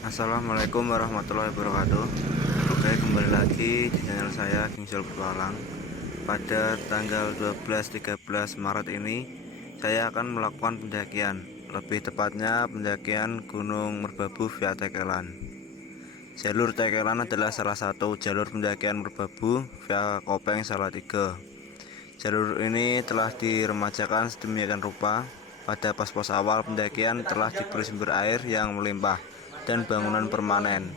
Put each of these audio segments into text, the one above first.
Assalamualaikum warahmatullahi wabarakatuh. Oke, kembali lagi di channel saya Gingsul Petualang. Pada tanggal 12-13 Maret ini saya akan melakukan pendakian, lebih tepatnya pendakian Gunung Merbabu via Tekelan. Jalur Tekelan adalah salah satu jalur pendakian Merbabu via Kopeng Salatiga. Jalur ini telah diremajakan sedemikian rupa. Pada pos-pos awal pendakian telah diberi sumber air yang melimpah dan bangunan permanen,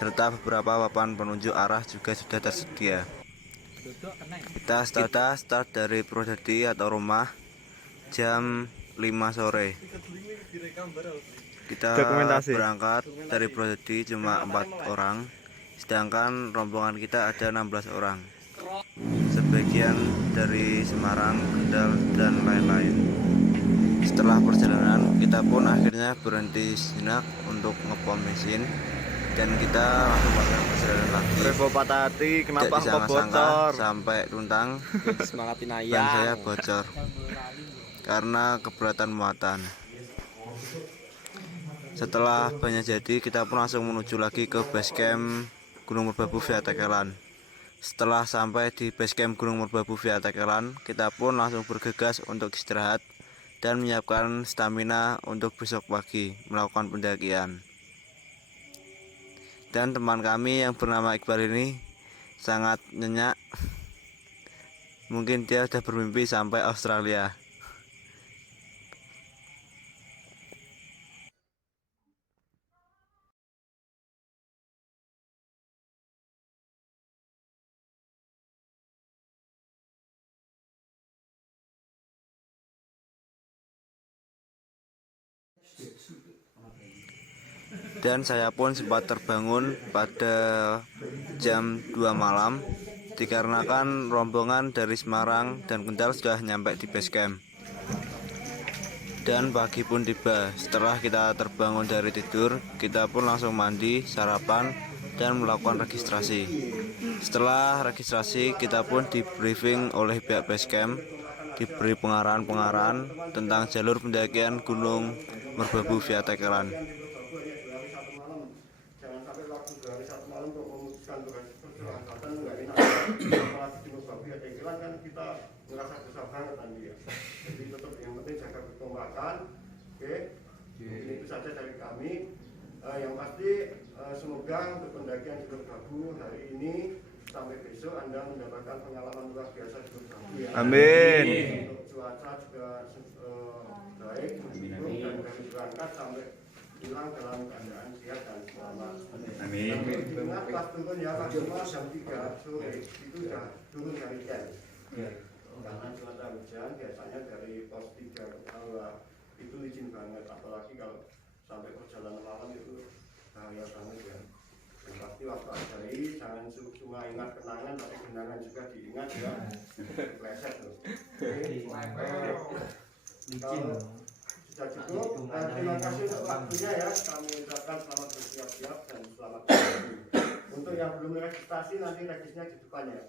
serta beberapa papan penunjuk arah juga sudah tersedia. Kita start dari Purwodadi atau rumah jam 5 sore. Kita berangkat dari Purwodadi cuma 4 orang, sedangkan rombongan kita ada 16 orang. Sebagian dari Semarang, Kendal, dan lain-lain. Setelah perjalanan, kita pun akhirnya berhenti sejenak untuk ngepom bensin dan kita langsung melakukan perjalanan lagi. Revo patah hati, kenapa engkau bocor? Sampai Tuntang Semangatin dan ayam. saya bocor karena keberatan muatan. Setelah Banjarjati, kita pun langsung menuju lagi ke base camp Gunung Merbabu via Tekelan. Setelah sampai di base camp Gunung Merbabu via Tekelan, kita pun langsung bergegas untuk istirahat dan menyiapkan stamina untuk besok pagi melakukan pendakian. Dan teman kami yang bernama Iqbal ini sangat nyenyak. Mungkin dia sudah bermimpi sampai Australia. Dan saya pun sempat terbangun pada jam 2 malam dikarenakan rombongan dari Semarang dan Kendal sudah nyampe di base camp. Dan pagi pun tiba. Setelah kita terbangun dari tidur, kita pun langsung mandi, sarapan, dan melakukan registrasi. Setelah registrasi, kita pun di briefing oleh pihak base camp, diberi pengarahan-pengarahan tentang jalur pendakian Gunung Merbabu via Tekelan. Jangan sampai waktu 2 hari 1 malam untuk memutuskan keberangkatan nggak enak. Apalagi di Merbabu ya Tekelan kan kita ngerasa besar banget nanti ya. Jadi tetap yang penting jaga kekompakan. Oke, ini itu saja dari kami. Yang pasti semoga untuk pendakian di Merbabu hari ini sampai besok Anda mendapatkan pengalaman luar biasa di Merbabu ya. Amin. Untuk cuaca juga baik, mendukung dan kami berangkat sampai pulang dalam keadaan sehat dan selamat. Amin. Ingat pas turun ya maksimal jam 3 sore itu sudah turun dari camp. Karena cuaca hujan biasanya dari pos 3 ke bawah itu licin banget, apalagi kalau sampai perjalanan malam itu bahaya banget ya. Yang pasti waktu ajari jangan cuma ingat kenangan tapi kenangan juga diingat ya. Pleset loh. Licin. Sudah cukup. Terima kasih untuk waktunya ya. Kami ucapkan selamat bersiap-siap dan selamat berjalan. Untuk yang belum registrasi nanti registrasinya di depan ya.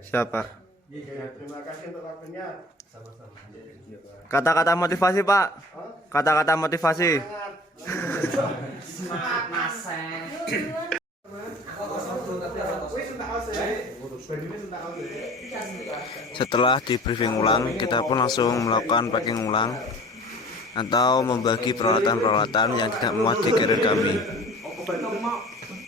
Siapa? Terima kasih untuk waktunya. Sama-sama. Kata-kata motivasi, Pak. Kata-kata motivasi. Semangat Maseng. Setelah di briefing ulang, kita pun langsung melakukan packing ulang atau membagi peralatan-peralatan yang tidak muat di carrier kami.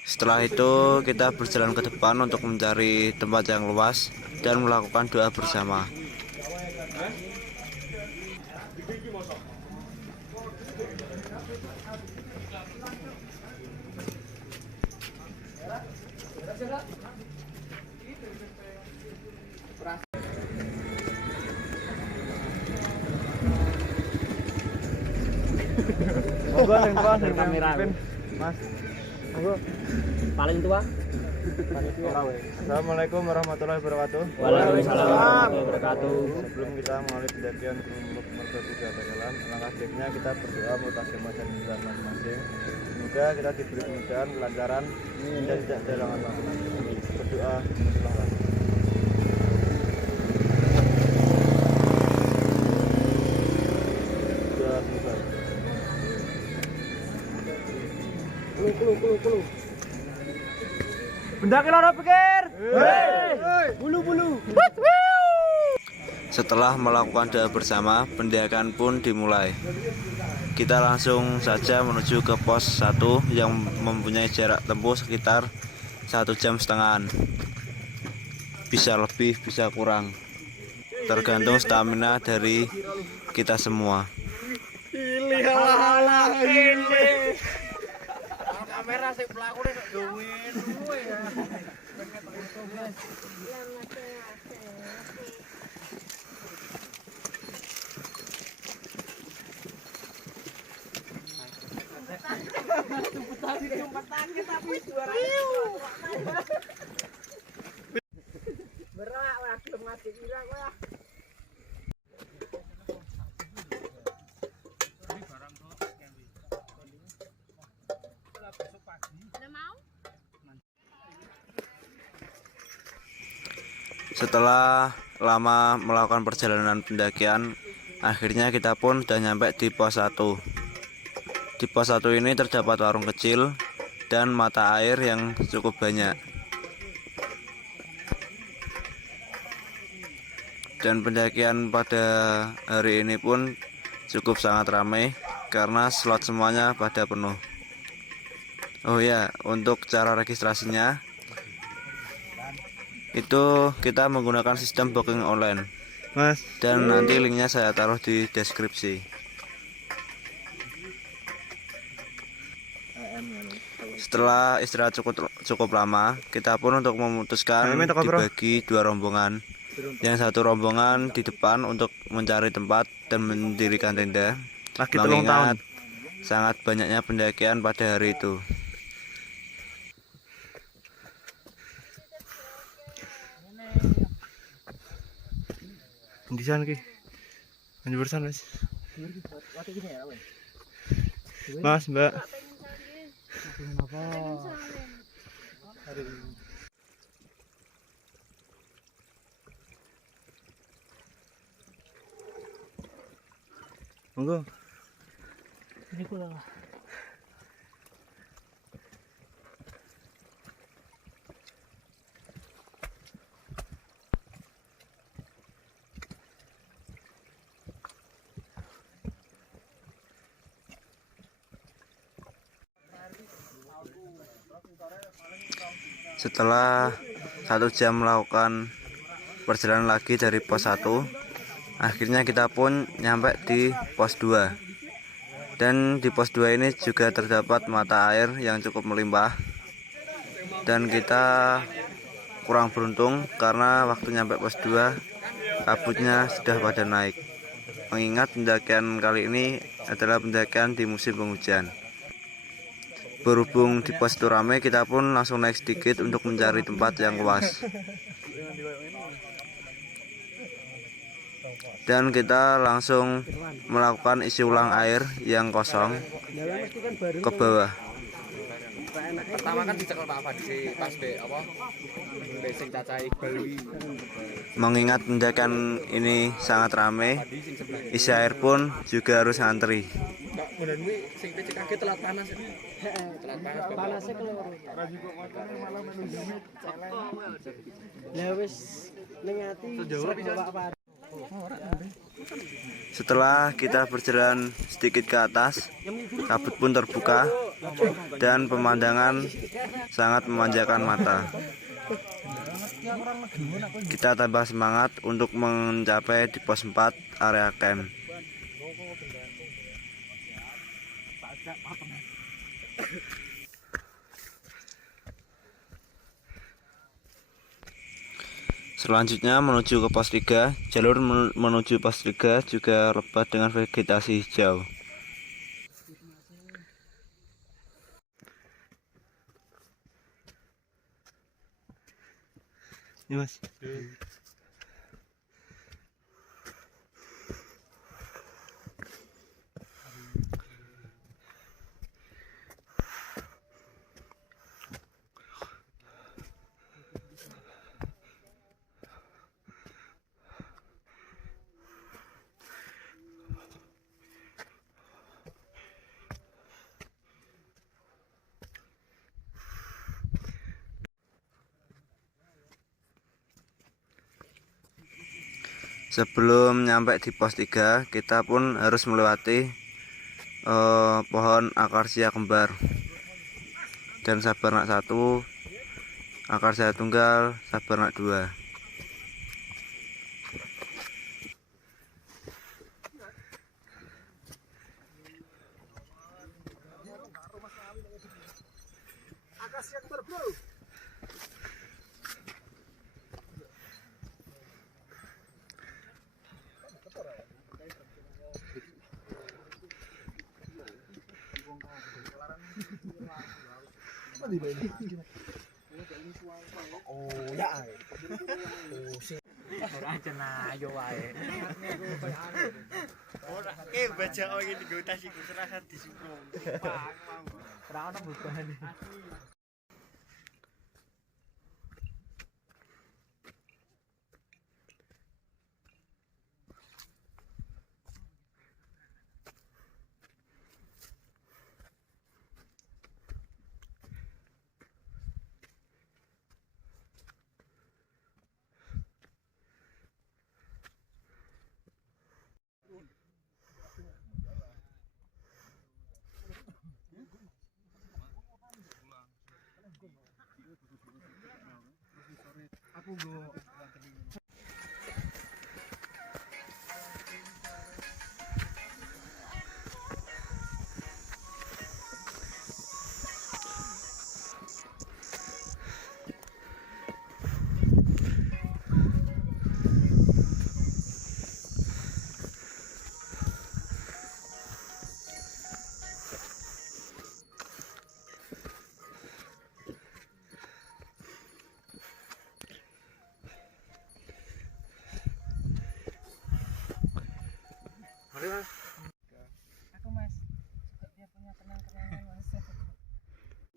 Setelah itu kita berjalan ke depan untuk mencari tempat yang luas dan melakukan doa bersama. Kamera. Mas, Paling tua. Assalamualaikum warahmatullahi wabarakatuh. Waalaikumsalam warahmatullahi wabarakatuh. Sebelum kita mulai pendakian Gunung Merbabu via Tekelan, alangkah baiknya kita berdoa untuk agama dan kehidupan masing-masing. Semoga kita diberi kemudahan, kelancaran, dan tidak ada halangan waktu. Berdoa, berdoa. Sudah selesai. Benda keloro pikir. Bulu. Setelah melakukan doa bersama, pendakian pun dimulai. Kita langsung saja menuju ke pos 1 yang mempunyai jarak tempuh sekitar 1,5 jam. Bisa lebih, bisa kurang. Tergantung stamina dari kita semua. Kamera sing pelaku nek duwin. Berak ora gelem ngati kira kowe. Setelah lama melakukan perjalanan pendakian, akhirnya kita pun sudah nyampe di pos 1. Di pos 1 ini terdapat warung kecil dan mata air yang cukup banyak. Dan pendakian pada hari ini pun cukup sangat ramai karena slot semuanya pada penuh. Oh ya, untuk cara registrasinya itu kita menggunakan sistem booking online, Mas, dan nanti linknya saya taruh di deskripsi. Setelah istirahat cukup lama, kita pun untuk memutuskan dibagi 2 rombongan. Yang satu rombongan di depan untuk mencari tempat dan mendirikan tenda, mengingat sangat banyaknya pendakian pada hari itu. di sana ki. Anjir bersana, Mas. Mas, Mbak. Monggo. Ini kula. Setelah 1 jam melakukan perjalanan lagi dari pos 1, akhirnya kita pun nyampe di pos 2. Dan di pos 2 ini juga terdapat mata air yang cukup melimpah. Dan kita kurang beruntung karena waktu nyampe pos 2 kabutnya sudah pada naik. Mengingat pendakian kali ini adalah pendakian di musim penghujan. Berhubung di pos itu ramai, kita pun langsung naik sedikit untuk mencari tempat yang luas. Dan kita langsung melakukan isi ulang air yang kosong ke bawah. Pertama kan dicekel Pak Fadisi pas sing cacah Iqbal. Mengingat pendakian ini sangat ramai, isi air pun juga harus ngantri. Kemudian kuwi sing PCKG telat panas. Telat panas. Panasnya keluar. Lah wis ning ati Pak. Setelah kita berjalan sedikit ke atas, kabut pun terbuka dan pemandangan sangat memanjakan mata. Kita tambah semangat untuk mencapai di pos 4 area camp. Selanjutnya menuju ke pos 3. Jalur menuju pos 3 juga lebat dengan vegetasi hijau. Ini Mas. Sebelum nyampe di pos 3, kita pun harus melewati pohon akarsia kembar dan sabarnak 1, akarsia tunggal, sabarnak 2. Aku mas, dia punya kenang-kenangan mas.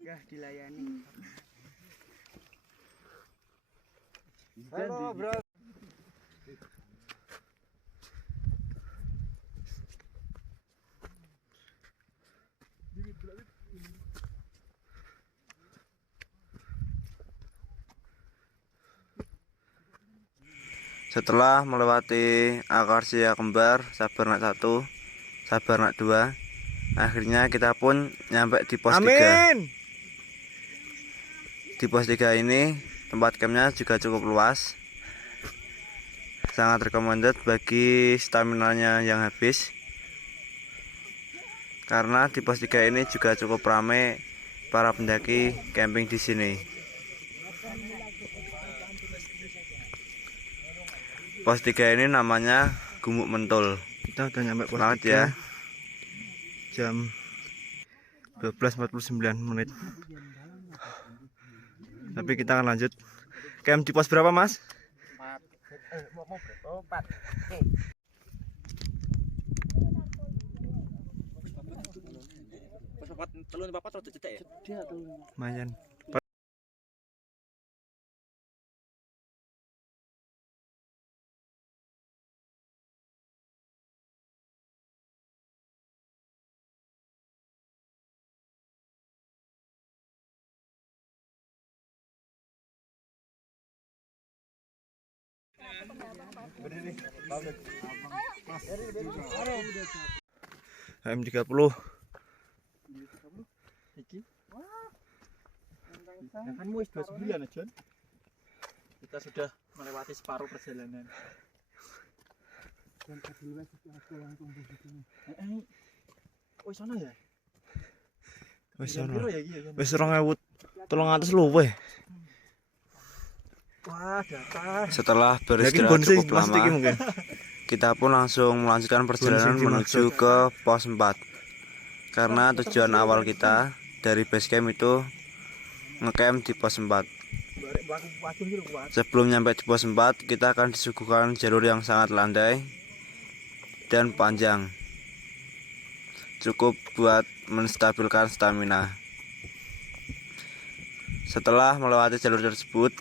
Gak dilayani. Halo bro. Setelah melewati akarsia kembar, sabarnak 1, sabarnak 2, akhirnya kita pun nyampe di pos 3. Di pos 3 ini tempat campnya juga cukup luas, sangat recommended bagi stamina-nya yang habis, karena di pos 3 ini juga cukup ramai para pendaki camping di sini. Pos 3 ini namanya Gumuk Mentul. Kita udah nyampe pos Selamat 3 ya. jam 12:49. Tapi kita akan lanjut camp di pos berapa mas? 4. Lumayan. HM30 kan 29 John. Kita sudah melewati separuh perjalanan. Oh sana ya? Wis sana. Wis 2.300 luwih. Wah, datar. Setelah beristirahat cukup lama, kita pun langsung melanjutkan perjalanan menuju ke pos 4. Karena tujuan awal kita dari base camp itu ngecamp di pos 4. Sebelum nyampe di pos 4, kita akan disuguhkan jalur yang sangat landai dan panjang, cukup buat menstabilkan stamina. Setelah melewati jalur tersebut,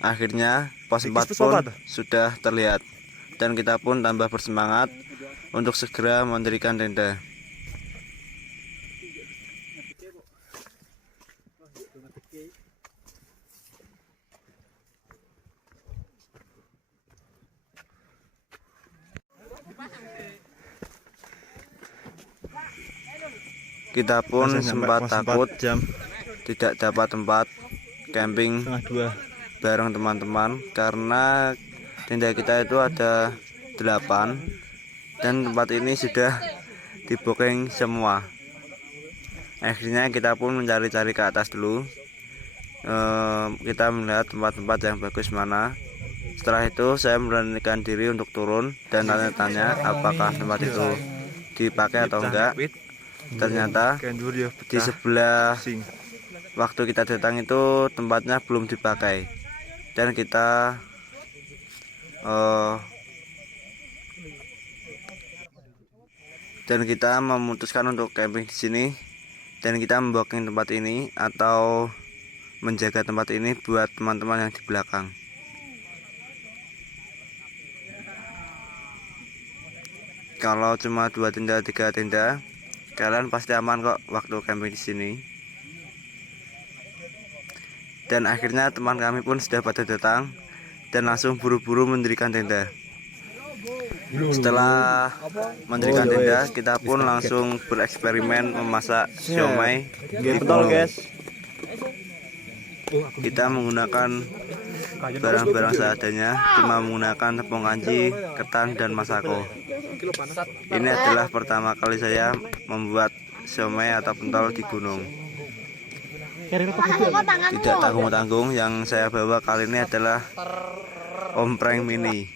akhirnya pos 4 pun sudah terlihat, dan kita pun tambah bersemangat untuk segera mendirikan tenda. kita pun sempat takut jam tidak dapat tempat camping setengah 2. bareng teman-teman karena tenda kita itu ada 8 dan tempat ini sudah di booking semua. Akhirnya kita pun mencari-cari ke atas dulu. Kita melihat tempat-tempat yang bagus mana. Setelah itu saya memberanikan diri untuk turun dan tanya-tanya apakah tempat itu dipakai atau enggak. Ternyata di sebelah waktu kita datang itu tempatnya belum dipakai dan kita memutuskan untuk camping di sini dan kita membooking tempat ini atau menjaga tempat ini buat teman-teman yang di belakang. Kalau cuma 2 tenda 3 tenda kalian pasti aman kok waktu camping di sini. Dan akhirnya teman kami pun sudah pada datang dan langsung buru-buru mendirikan tenda. Setelah mendirikan tenda, kita pun langsung bereksperimen memasak siomay di gunung. Kita menggunakan barang-barang seadanya, cuma menggunakan tepung kanji, ketan, dan masako. Ini adalah pertama kali saya membuat siomay atau pentol di gunung. Tidak tanggung-tanggung, yang saya bawa kali ini adalah ompreng mini.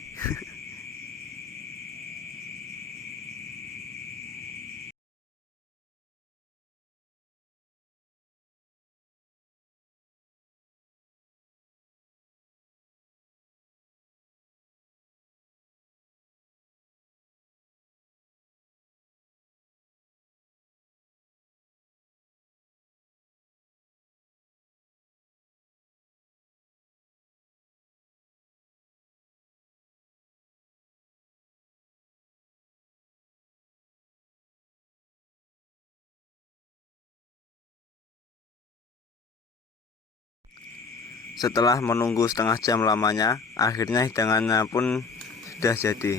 Setelah menunggu setengah jam lamanya, akhirnya hidangannya pun sudah jadi.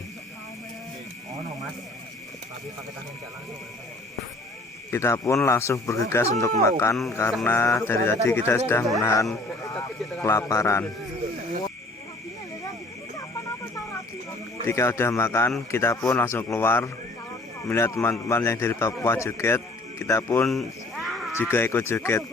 Kita pun langsung bergegas untuk makan karena dari tadi kita sudah menahan kelaparan. Ketika sudah makan, kita pun langsung keluar melihat teman-teman yang dari Papua joget. Kita pun juga ikut joget.